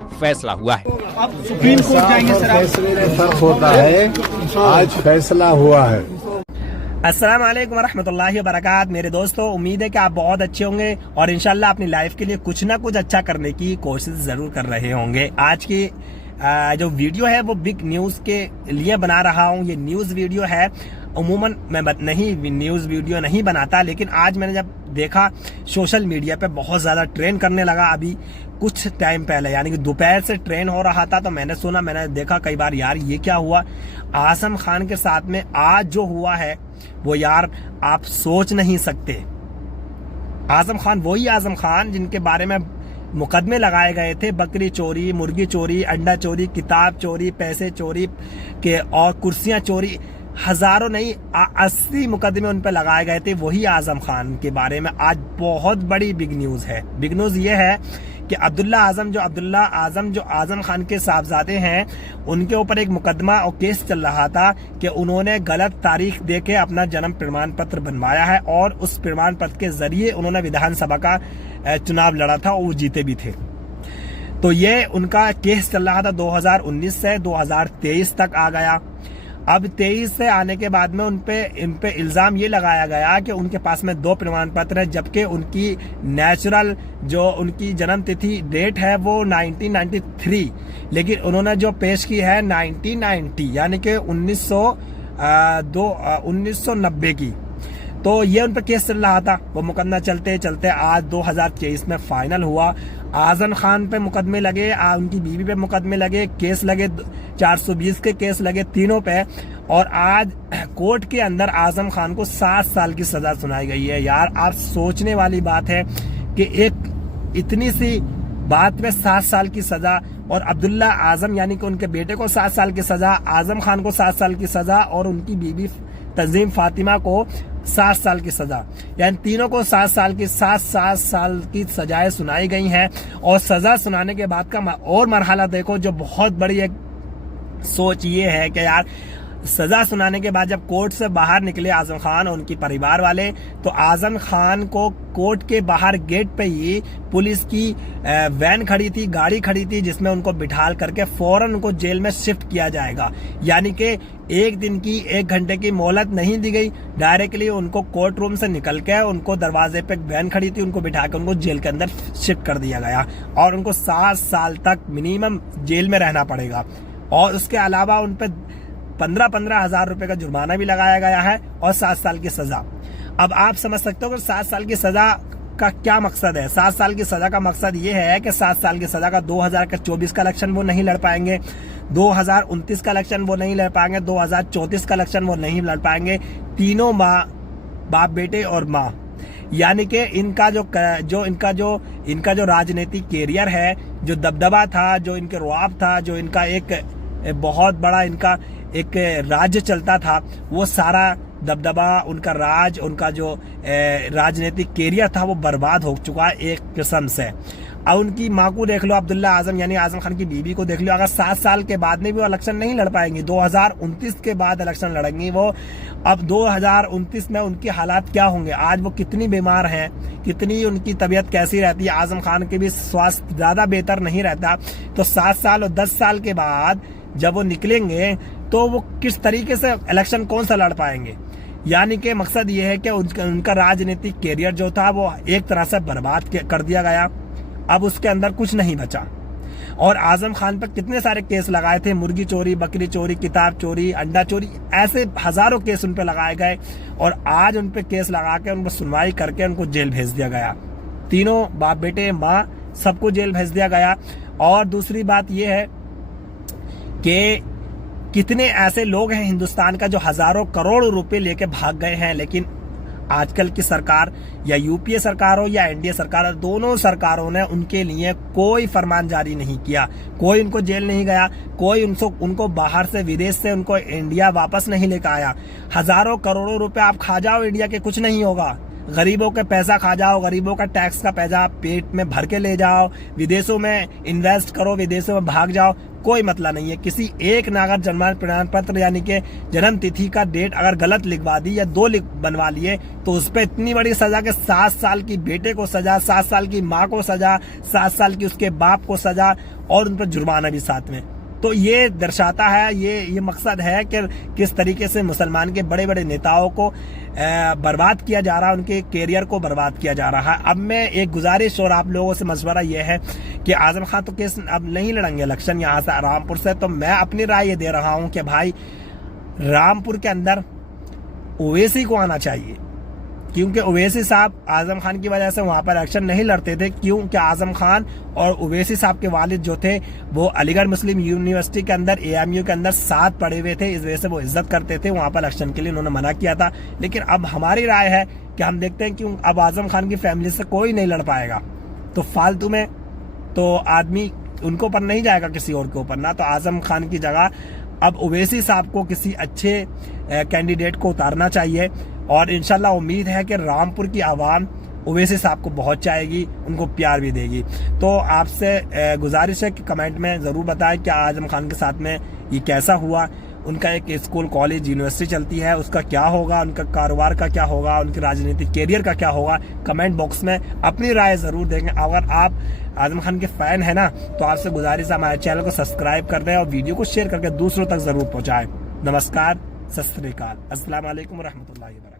फैसला हुआ है। अब सुप्रीम कोर्ट जाएंगे सर। फैसले में फर्क होता है, आज फैसला हुआ है। अस्सलाम वालेकुम रहमतुल्लाहि व बरकात। मेरे दोस्तों, उम्मीद है कि आप बहुत अच्छे होंगे और इंशाल्लाह अपनी लाइफ के लिए कुछ ना कुछ अच्छा करने की कोशिश जरूर कर रहे होंगे। आज की जो वीडियो है वो बिग न्यूज़ के लिए बना रहा हूँ। ये न्यूज़ वीडियो है। उमूमन मैं न्यूज़ वीडियो नहीं बनाता, लेकिन आज मैंने जब देखा सोशल मीडिया पे बहुत ज़्यादा ट्रेंड करने लगा। अभी कुछ टाइम पहले यानी कि दोपहर से ट्रेंड हो रहा था, तो मैंने देखा कई बार, यार ये क्या हुआ। आज़म खान के साथ में आज जो हुआ है वो यार आप सोच नहीं सकते। आज़म खान वही आज़म खान जिनके बारे में मुकदमे लगाए गए थे, बकरी चोरी, मुर्गी चोरी, अंडा चोरी, किताब चोरी, पैसे चोरी के और कुर्सियां चोरी, हजारों नहीं 80 मुकदमे उन पर लगाए गए थे। वही आज़म खान के बारे में आज बहुत बड़ी बिग न्यूज़ है। बिग न्यूज़ ये है कि अब्दुल्ला आज़म जो आज़म खान के साहबजादे हैं, उनके ऊपर एक मुकदमा और केस चल रहा था कि उन्होंने गलत तारीख दे के अपना जन्म प्रमाण पत्र बनवाया है और उस प्रमाण पत्र के जरिए उन्होंने विधानसभा का चुनाव लड़ा था और वो जीते भी थे। तो ये उनका केस चल रहा था 2019 से 2023 तक आ गया। अब 23 से आने के बाद में इन पे इल्जाम ये लगाया गया कि उनके पास में 2 प्रमाण पत्र है, जबकि उनकी नेचुरल जो उनकी जन्म तिथि डेट है वो 1993, लेकिन उन्होंने जो पेश की है 1990 यानी कि 1990 की। तो ये उन पर केस चल रहा था। वो मुकदमा चलते चलते आज 2023 में फाइनल हुआ। आज़म खान पे मुकदमे लगे, उनकी बीवी पे मुकदमे लगे, केस लगे, 420 के केस लगे तीनों पे। और आज कोर्ट के अंदर आज़म खान को 7 साल की सजा सुनाई गई है। यार आप सोचने वाली बात है कि एक इतनी सी बात में 7 साल की सजा, और अब्दुल्ला आज़म यानी कि उनके बेटे को 7 साल की सजा, आज़म खान को 7 साल की सजा और उनकी बीवी तंजीम फातिमा को 7 साल की सजा, यानी तीनों को 7 साल की सजाएं सुनाई गई हैं। और सजा सुनाने के बाद का और मरहला देखो, जो बहुत बड़ी एक सोच ये है कि यार सजा सुनाने के बाद जब कोर्ट से बाहर निकले आज़म खान और उनकी परिवार वाले, तो आज़म खान को कोर्ट के बाहर गेट पे ही पुलिस की वैन खड़ी थी, गाड़ी खड़ी थी, जिसमें उनको बिठाल करके फौरन उनको जेल में शिफ्ट किया जाएगा। यानी कि 1 दिन की 1 घंटे की मोहलत नहीं दी गई, डायरेक्टली उनको कोर्ट रूम से निकल के उनको दरवाजे पे वैन खड़ी थी, उनको बिठा के उनको जेल के अंदर शिफ्ट कर दिया गया और उनको 7 साल तक मिनिमम जेल में रहना पड़ेगा। और उसके अलावा उन पर 15-15 हजार रुपए का जुर्माना भी लगाया गया है और 7 साल की सजा। अब आप समझ सकते हो कि 7 साल की सजा का क्या मकसद है। 7 साल की सजा का मकसद ये है कि 7 साल की सजा का 2024 का इलेक्शन वो नहीं लड़ पाएंगे, 2029 का इलेक्शन वो नहीं लड़ पाएंगे, 2034 का इलेक्शन वो नहीं लड़ पाएंगे। तीनों बाप बेटे और माँ, यानी कि इनका जो राजनीतिक कैरियर है, जो दबदबा था, जो इनके रुआब था, जो इनका एक बहुत बड़ा इनका एक राज्य चलता था, वो सारा दबदबा, उनका राज, उनका जो राजनीतिक कैरियर था वो बर्बाद हो चुका है एक किस्म से। अब उनकी माँ को देख लो, अब्दुल्ला आज़म यानी आज़म खान की बीवी को देख लो, अगर 7 साल के बाद में भी वो इलेक्शन नहीं लड़ पाएंगी, 2029 के बाद इलेक्शन लड़ेंगी वो। अब 2029 में उनकी हालात क्या होंगे, आज वो कितनी बीमार हैं, कितनी उनकी तबीयत कैसी रहती है। आज़म खान के भी स्वास्थ्य ज़्यादा बेहतर नहीं रहता। तो 7 साल और 10 साल के बाद जब वो निकलेंगे तो वो किस तरीके से इलेक्शन कौन सा लड़ पाएंगे। यानी कि मकसद ये है कि उनका राजनीतिक कैरियर जो था वो एक तरह से बर्बाद कर दिया गया। अब उसके अंदर कुछ नहीं बचा। और आज़म खान पर कितने सारे केस लगाए थे, मुर्गी चोरी, बकरी चोरी, किताब चोरी, अंडा चोरी, ऐसे हजारों केस उन पर लगाए गए। और आज उन पर केस लगा के उन पर सुनवाई करके उनको जेल भेज दिया गया। तीनों बाप बेटे माँ सबको जेल भेज दिया गया। और दूसरी बात यह है कि कितने ऐसे लोग हैं हिंदुस्तान का जो हजारों करोड़ रुपए लेके भाग गए हैं, लेकिन आजकल की सरकार, या यूपीए सरकार हो या एनडीए सरकार, दोनों सरकारों ने उनके लिए कोई फरमान जारी नहीं किया। कोई उनको जेल नहीं गया, कोई उनको बाहर से, विदेश से उनको इंडिया वापस नहीं लेकर आया। हजारों करोड़ों रुपए आप खा जाओ इंडिया के, कुछ नहीं होगा। गरीबों के पैसा खा जाओ, गरीबों का टैक्स का पैसा पेट में भर के ले जाओ, विदेशों में इन्वेस्ट करो, विदेशों में भाग जाओ, कोई मतलब नहीं है। किसी एक ने अगर जन्म प्रमाण पत्र यानी कि जन्म तिथि का डेट अगर गलत लिखवा दी या 2 बनवा लिए, तो उस पर इतनी बड़ी सजा कि 7 साल की बेटे को सजा, 7 साल की माँ को सजा, 7 साल की उसके बाप को सजा, और उन पर जुर्माना भी साथ में। तो ये दर्शाता है, ये मकसद है कि किस तरीके से मुसलमान के बड़े बड़े नेताओं को बर्बाद किया जा रहा है, उनके कैरियर को बर्बाद किया जा रहा है। अब मैं एक गुजारिश और आप लोगों से मशवरा ये है कि आजम खान तो केस अब नहीं लड़ेंगे इलेक्शन यहाँ से रामपुर से, तो मैं अपनी राय ये दे रहा हूँ कि भाई रामपुर के अंदर ओवैसी को आना चाहिए, क्योंकि ओवैसी साहब आजम खान की वजह से वहां पर इलेक्शन नहीं लड़ते थे, क्योंकि आजम खान और ओवैसी साहब के वालिद जो थे वो अलीगढ़ मुस्लिम यूनिवर्सिटी के अंदर AMU के अंदर साथ पढ़े हुए थे, इस वजह से वो इज्जत करते थे, वहां पर इलेक्शन के लिए उन्होंने मना किया था। लेकिन अब हमारी राय है कि हम देखते हैं कि अब आजम खान की फैमिली से कोई नहीं लड़ पाएगा, तो फालतू में तो आदमी उनको ऊपर नहीं जाएगा किसी और के ऊपर ना, तो आजम खान की जगह अब ओवैसी साहब को किसी अच्छे कैंडिडेट को उतारना चाहिए। और इंशाल्लाह उम्मीद है कि रामपुर की आवाम ओवैसी साहब को बहुत चाहेगी, उनको प्यार भी देगी। तो आपसे गुजारिश है कि कमेंट में ज़रूर बताएं कि आजम खान के साथ में ये कैसा हुआ, उनका एक स्कूल कॉलेज यूनिवर्सिटी चलती है उसका क्या होगा, उनका कारोबार का क्या होगा, उनके राजनीतिक कैरियर का क्या होगा। कमेंट बॉक्स में अपनी राय ज़रूर देंगे। अगर आप आजम खान के फ़ैन है ना, तो आपसे गुजारिश है हमारे चैनल को सब्सक्राइब कर दें और वीडियो को शेयर करके दूसरों तक ज़रूर पहुँचाएँ। नमस्कार, सत श्री अकाल, अस्सलाम वालेकुम रहमतुल्लाहि व बरकातहू।